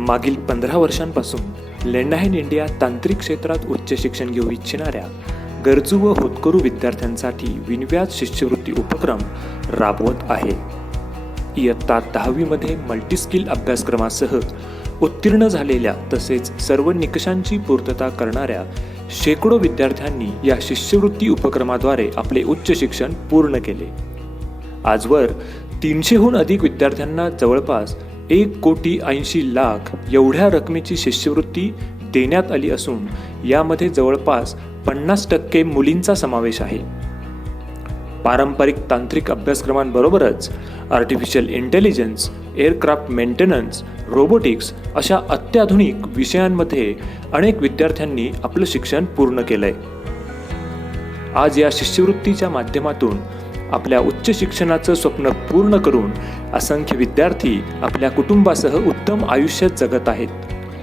मागील पंधरा वर्षांपासून लेंडाहेन इंडिया तांत्रिक क्षेत्रात उच्च शिक्षण घेऊ इच्छिणाऱ्या गरजू व होतकरू विद्यार्थ्यांसाठी विनव्याज शिष्यवृत्ती उपक्रम राबवत आहे. इयत्ता दहावीमध्ये मल्टीस्किल अभ्यासक्रमासह उत्तीर्ण झालेल्या तसेच सर्व निकषांची पूर्तता करणाऱ्या शेकडो विद्यार्थ्यांनी या शिष्यवृत्ती उपक्रमाद्वारे आपले उच्च शिक्षण पूर्ण केले. आजवर तीनशेहून अधिक विद्यार्थ्यांना जवळपास एक कोटी ऐंशी लाख एवढ्या रकमेची शिष्यवृत्ती देण्यात आली असून यामध्ये जवळपास पन्नास टक्के मुलींचा समावेश आहे. पारंपरिक तांत्रिक अभ्यासक्रमांबरोबरच artificial intelligence aircraft maintenance robotics अशा अत्याधुनिक विषयांमध्ये अनेक विद्यार्थ्यांनी आपलं शिक्षण पूर्ण केलंय. आज या शिष्यवृत्तीच्या माध्यमातून आपल्या उच्च शिक्षणाचं स्वप्न पूर्ण करून असंख्य विद्यार्थी आपल्या कुटुंबासह उत्तम आयुष्य जगत आहेत.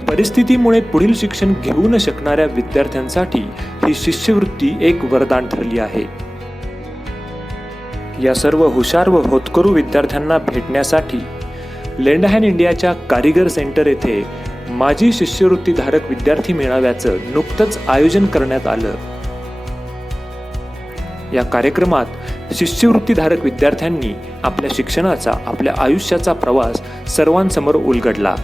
परिस्थितीमुळे पुढील शिक्षण घेऊ न शकणाऱ्या विद्यार्थ्यांसाठी ही शिष्यवृत्ती एक वरदान ठरली आहे. या सर्व हुशार व होतकरू विद्यार्थ्यांना भेटण्यासाठी लेंडहॅन इंडियाच्या कारिगर सेंटर येथे माजी शिष्यवृत्तीधारक विद्यार्थी मेळाव्याचं नुकतंच आयोजन करण्यात आलं. या कार्यक्रमात शिष्यवृत्तीधारक विद्यार्थ्यांनी आपल्या शिक्षणाचा आपल्या आयुष्याचा प्रवास सर्वांसमोर उलगडला.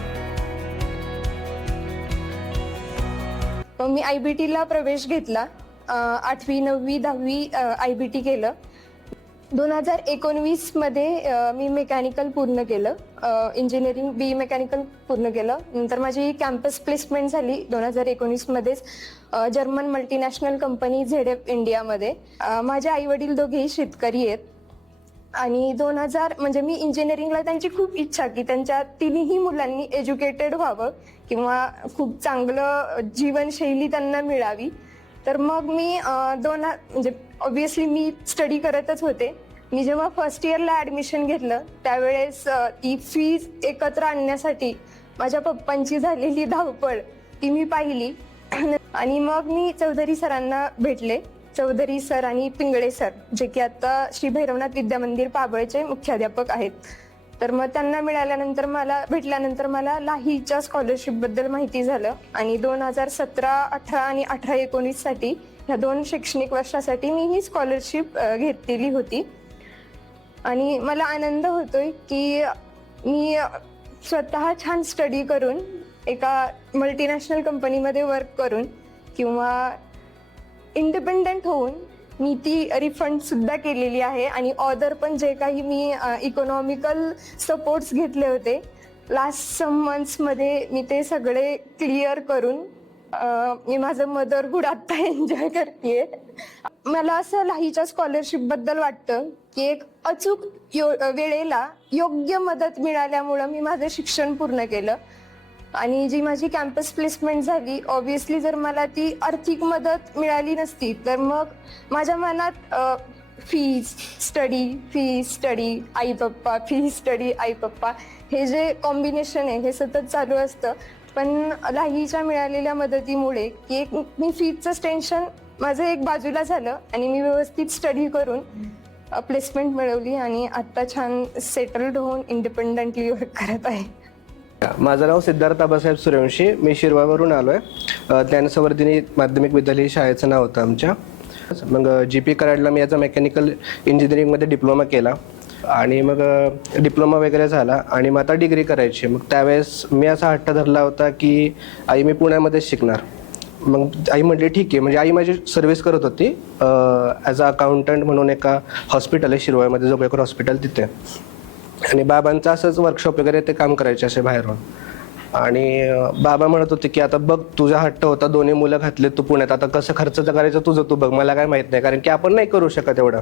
मी आय बी टीला प्रवेश घेतला. आठवी नववी दहावी आय बी टी केलं. दोन हजार एकोणवीसमध्ये मी मेकॅनिकल पूर्ण केलं. इंजिनिअरिंग बी मेकॅनिकल पूर्ण केलं. नंतर माझी कॅम्पस प्लेसमेंट झाली दोन हजार एकोणीसमध्येच German multinational company Z F इंडियामध्ये माझे आई वडील दोघेही शेतकरी आहेत. आणि दोन हजार म्हणजे मी इंजिनिअरिंगला त्यांची खूप इच्छा की त्यांच्या तिन्ही मुलांनी एज्युकेटेड व्हावं किंवा खूप चांगलं जीवनशैली त्यांना मिळावी. तर मग मी दोन हा- म्हणजे ऑब्विसली मी स्टडी करतच होते. मी जेव्हा फर्स्ट इयरला ॲडमिशन घेतलं त्यावेळेस ती फीज एकत्र आणण्यासाठी माझ्या पप्पांची झालेली धावपळ ती मी पाहिली. आणि मग मी चौधरी सरांना भेटले. चौधरी सर आणि पिंगळे सर जे की आता श्री भैरवनाथ विद्या मंदिर पाबळचे मुख्याध्यापक आहेत. तर मग त्यांना मिळाल्यानंतर मला भेटल्यानंतर मला लाहीच्या स्कॉलरशिपबद्दल माहिती झालं. आणि दोन हजार सतरा अठरा आणि अठरा एकोणीससाठी ह्या दोन शैक्षणिक वर्षासाठी मी ही स्कॉलरशिप घेतलेली होती. आणि मला आनंद होतोय की मी स्वतः छान स्टडी करून एका मल्टीनॅशनल कंपनीमध्ये वर्क करून किंवा इंडिपेंडंट होऊन मी ती रिफंड सुद्धा केलेली आहे आणि ऑदर पण जे काही मी इकॉनॉमिकल सपोर्ट्स घेतले होते लास्ट सम मंथ्समध्ये मी ते सगळे क्लिअर करून मी माझं मदरहूड आत्ता एन्जॉय करते मला असं लाहीच्या स्कॉलरशिपबद्दल वाटतं की एक अचूक यो वेळेला योग्य मदत मिळाल्यामुळं मी माझं शिक्षण पूर्ण केलं. आणि जी माझी कॅम्पस प्लेसमेंट झाली ऑब्विसली जर मला ती आर्थिक मदत मिळाली नसती तर मग माझ्या मनात फीज स्टडी फी स्टडी आई पप्पा फी स्टडी आई पप्पा हे जे कॉम्बिनेशन आहे हे सतत चालू असतं. पण लाहीच्या मिळालेल्या मदतीमुळे की एक मी फीजचं टेन्शन माझं एक बाजूला झालं आणि मी व्यवस्थित स्टडी करून प्लेसमेंट मिळवली आणि आत्ता छान सेटल्ड होऊन इंडिपेंडंटली वर्क करत आहे. माझं नाव सिद्धार्थ आबासाहेब सूर्यवंशी. मी शिरवावरून आलो आहे ज्ञानसंवर्धिनी माध्यमिक विद्यालय शाळेचं नाव होतं आमच्या. मग जी पी कराडला मी याचा मेकॅनिकल इंजिनिअरिंगमध्ये डिप्लोमा केला. आणि मग डिप्लोमा वगैरे झाला. आणि मग आता डिग्री करायची. मग त्यावेळेस मी असा हट्ट धरला होता की आई मी पुण्यामध्येच शिकणार. मग आई म्हटली ठीक आहे. म्हणजे आई माझी सर्व्हिस करत होती ॲज अ अकाउंटंट म्हणून एका हॉस्पिटल आहे शिरवायमध्ये जोगळेकर हॉस्पिटल तिथे. आणि बाबांचं असंच वर्कशॉप वगैरे ते काम करायचे असे बाहेरून. आणि बाबा म्हणत होते की आता बघ तुझा हट्ट होता दोन्ही मुलं घातले तू पुण्यात. आता कसं खर्च करायचं तुझं तू बघ मला काय माहीत नाही कारण की आपण नाही करू शकत एवढं.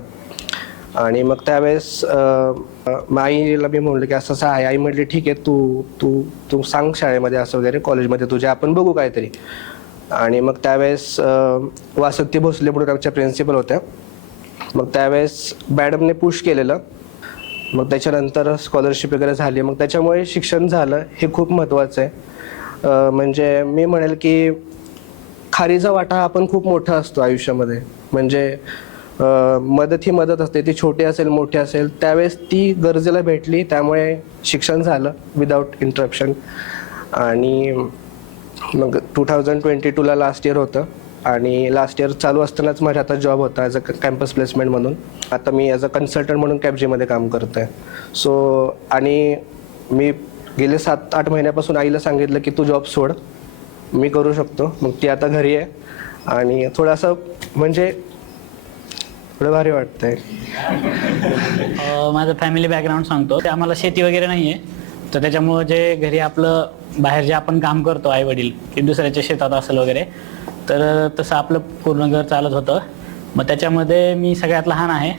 आणि मग त्यावेळेस माईला आईला मी म्हणलं की असं असं आहे. आई म्हटली ठीक आहे तू तू तू सांग शाळेमध्ये असं वगैरे कॉलेजमध्ये तुझ्या आपण बघू काहीतरी. आणि मग त्यावेळेस वासंती भोसले म्हणून आमच्या प्रिन्सिपल होत्या. मग त्यावेळेस मॅडमने पुश केलेलं. मग त्याच्यानंतर स्कॉलरशिप वगैरे झाली. मग त्याच्यामुळे शिक्षण झालं. हे खूप महत्त्वाचं आहे. म्हणजे मी म्हणेल की खारीचा वाटा हा आपण खूप मोठा असतो आयुष्यामध्ये. म्हणजे मदत ही मदत असते. ती छोटी असेल मोठी असेल त्यावेळेस ती गरजेला भेटली. त्यामुळे शिक्षण झालं विदाऊट इंटरप्शन आणि मग टू थाउजंड ट्वेंटी टूला लास्ट इयर होतं. आणि लास्ट इयर चालू असतानाच माझा आता जॉब होता ॲज अ कॅम्पस प्लेसमेंट म्हणून. आता मी ॲज अ कन्सल्टंट म्हणून कॅबजीमध्ये काम करतो आहे सो आणि मी गेले सात आठ महिन्यापासून आईला सांगितलं की तू जॉब सोड. मी करू शकतो. मग ती आता घरी आहे. आणि थोडंसं म्हणजे थोडं भारी वाटतंय. माझं फॅमिली बॅकग्राऊंड सांगतो. ते आम्हाला शेती वगैरे नाही आहे तर त्याच्यामुळं जे घरी आपलं बाहेर जे आपण काम करतो आई वडील की दुसऱ्याच्या शेतात असेल वगैरे तर तसं आपलं पूर्ण घर चालत होतं. मग त्याच्यामध्ये मी सगळ्यात लहान आहे.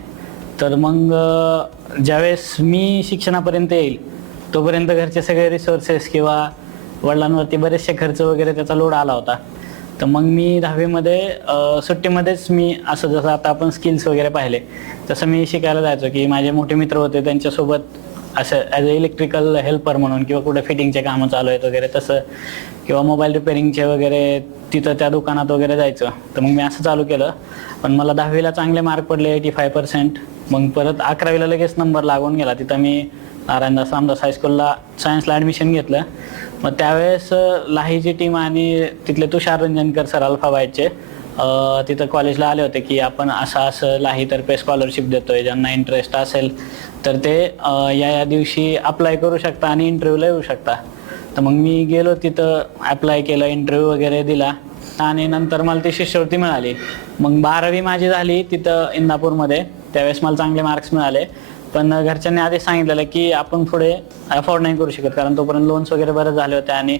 तर मग ज्यावेळेस मी शिक्षणापर्यंत येईल तोपर्यंत घरचे सगळे रिसोर्सेस किंवा वडिलांवरती बरेचसे खर्च वगैरे त्याचा लोड आला होता. तर मग मी दहावीमध्ये सुट्टीमध्येच मी असं जसं आता आपण स्किल्स वगैरे पाहिले तसं मी शिकायला जायचो की माझे मोठे मित्र होते त्यांच्यासोबत असं ॲज अ इलेक्ट्रिकल हेल्पर म्हणून किंवा कुठे फिटिंगचे कामं चालू आहेत वगैरे तसं. किंवा मोबाईल रिपेअरिंगचे वगैरे तिथं त्या दुकानात वगैरे जायचं. तर मग मी असं चालू केलं. पण मला दहावीला चांगले मार्क पडले एटी फाय पर्सेंट मग परत अकरावीला लगेच नंबर लागून गेला. तिथं मी नारायणदास रामदास हायस्कूलला सायन्सला ॲडमिशन घेतलं. मग त्यावेळेस लाहीची टीम आणि तिथले तुषार रंजनकर सर अल्फा तिथं कॉलेजला आले होते की आपण असं असं लाहीतर्फे स्कॉलरशिप देतोय. ज्यांना इंटरेस्ट असेल तर ते या या दिवशी अप्लाय करू शकता आणि इंटरव्ह्यूला येऊ शकता. तर मग मी गेलो तिथं अप्लाय केलं इंटरव्ह्यू वगैरे दिला. आणि नंतर मला ती शिष्यवृत्ती मिळाली. मग बारावी माझी झाली तिथं इंदापूरमध्ये. त्यावेळेस मला चांगले मार्क्स मिळाले. पण घरच्यांनी आधी सांगितलेलं की आपण पुढे अफोर्ड नाही करू शकत कारण तोपर्यंत लोन्स वगैरे बरेच झाले होते आणि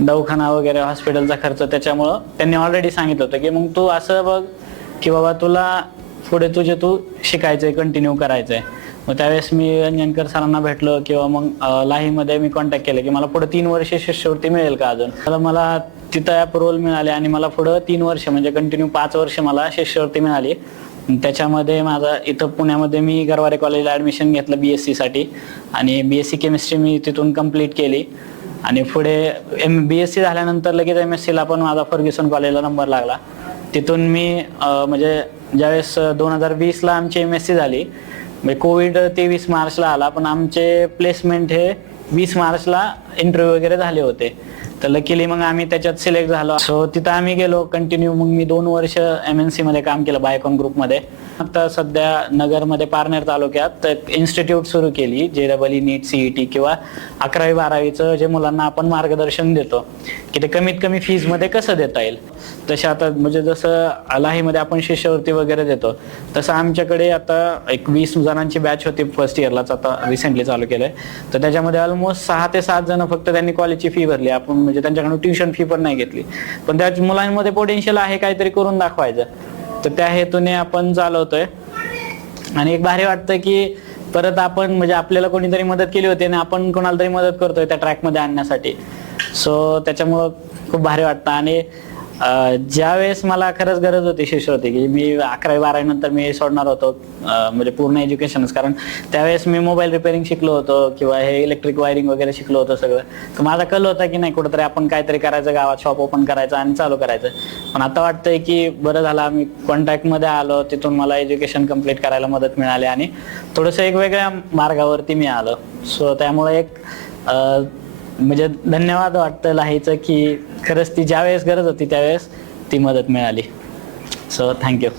दवाखाना वगैरे हॉस्पिटलचा खर्च त्याच्यामुळं त्यांनी ऑलरेडी सांगितलं होतं की मग तू असं बघ की बाबा तुला पुढे तुझे तू शिकायचंय कंटिन्यू करायचंय. मग त्यावेळेस मी रंजनकर सरांना भेटलो किंवा मग लाहीमध्ये मी कॉन्टॅक्ट केलं की मला पुढे तीन वर्ष शिष्यवृत्ती मिळेल का अजून? तर मला तिथं अप्रुव्हल मिळाले आणि मला पुढं तीन वर्ष म्हणजे कंटिन्यू पाच वर्ष मला शिष्यवृत्ती मिळाली. त्याच्यामध्ये माझा इथं पुण्यामध्ये मी गरवारे कॉलेजला ॲडमिशन घेतलं बी एस सीसाठी आणि बी एस सी केमिस्ट्री मी तिथून कंप्लीट केली. आणि पुढे एम बी एस सी झाल्यानंतर लगेच एम एस सीला पण माझा फर्ग्युसन कॉलेजला नंबर लागला. तिथून मी म्हणजे ज्यावेळेस दोन हजार वीसला आमची एम एस सी झाली म्हणजे कोविड तेवीस मार्चला आला पण आमचे प्लेसमेंट हे वीस मार्चला इंटरव्ह्यू वगैरे झाले होते. तर लकीली मग आम्ही त्याच्यात सिलेक्ट झालो. सो तिथं आम्ही गेलो कंटिन्यू मग मी दोन वर्ष एम एन सी मध्ये काम केलं बायकॉन ग्रुपमध्ये आता सध्या नगरमध्ये पारनेर तालुक्यात एक इन्स्टिट्यूट सुरू केली जे डबल ई नीट सीईटी किंवा अकरावी बारावीचं जे मुलांना आपण मार्गदर्शन देतो की ते कमीत कमी फीजमध्ये कसं देता येईल. तसे आता म्हणजे जसं अलाहीमध्ये आपण शिष्यवृत्ती वगैरे देतो तसं आमच्याकडे आता एक वीस जणांची बॅच होती फर्स्ट इयरलाच आता रिसेंटली चालू केलंय. तर त्याच्यामध्ये ऑलमोस्ट सहा ते सात जण फक्त त्यांनी कॉलेजची फी भरली. आपण म्हणजे त्यांच्याकडून ट्युशन फी पण नाही घेतली. पण त्या मुलांमध्ये पोटेन्शियल आहे काहीतरी करून दाखवायचं. तर त्या हेतूने आपण चालवतोय. आणि एक भारी वाटतं की परत आपण म्हणजे आपल्याला कोणीतरी मदत केली होती आणि आपण कोणाला तरी मदत करतोय त्या ट्रॅकमध्ये आणण्यासाठी. सो त्याच्यामुळं खूप भारी वाटतं. आणि ज्या ज्यावेळेस मला खरंच गरज होती शिष्यवृत्ती की मी अकरावी बारावी नंतर मी सोडणार होतो म्हणजे पूर्ण एज्युकेशनच. कारण त्यावेळेस मी मोबाईल रिपेअरिंग शिकलो होतो किंवा हे इलेक्ट्रिक वायरिंग वगैरे शिकलो होतो सगळं. तर माझा कल होता की नाही कुठेतरी आपण काहीतरी करायचं गावात शॉप ओपन करायचं आणि चालू करायचं. पण आता वाटतंय की बरं झालं आम्ही कॉन्टॅक्टमध्ये आलो तिथून मला एज्युकेशन कंप्लीट करायला मदत मिळाली आणि थोडंसं एक वेगळ्या मार्गावरती मी आलो. सो त्यामुळे एक म्हणजे धन्यवाद वाटतं लाहीचं की खरंच ती ज्यावेळेस गरज होती त्यावेळेस ती मदत मिळाली. So thank you